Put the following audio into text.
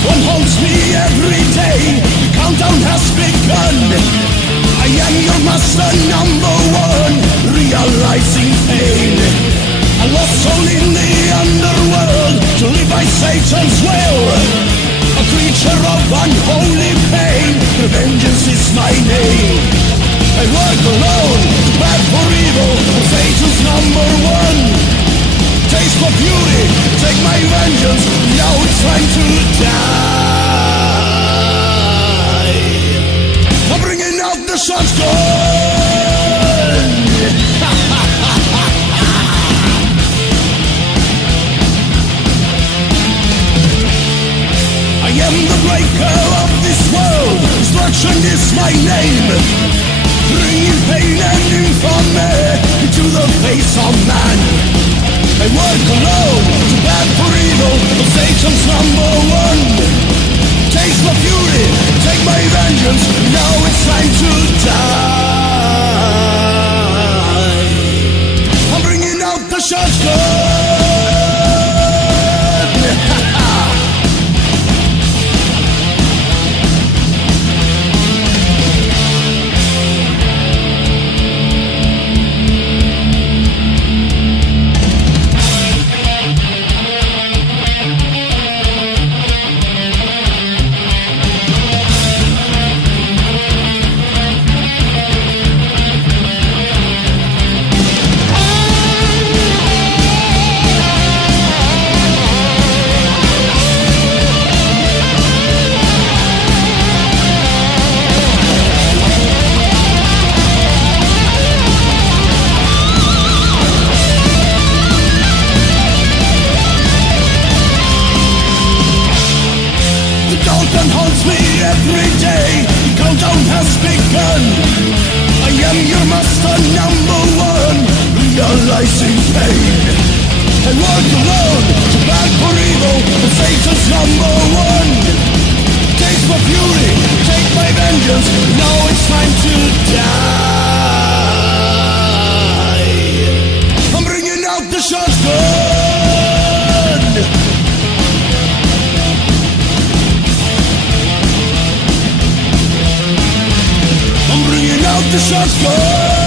One haunts me every day. The countdown has begun. I am your master number one, realizing pain. A lost soul in the underworld, to live by Satan's will. A creature of unholy pain, vengeance is my name. I work alone, bad for evil, Satan's number one. Taste for beauty, take my vengeance, now it's time to die. I'm bringing out the shotgun. I am the breaker of this world, destruction is my name. Bringing pain and infamy into the face of man. I work alone, too bad for evil, but Satan's number one. Taste for fury, take my vengeance, now it's time to die. I'm bringing out the shotgun. Countdown haunts me every day. The countdown has begun. I am your master number one, realizing pain. I work alone, too bad for evil, but Satan's number one. Taste for fury, take my vengeance, now it's time to die. I'm bringing out the shotgun. The shotgun.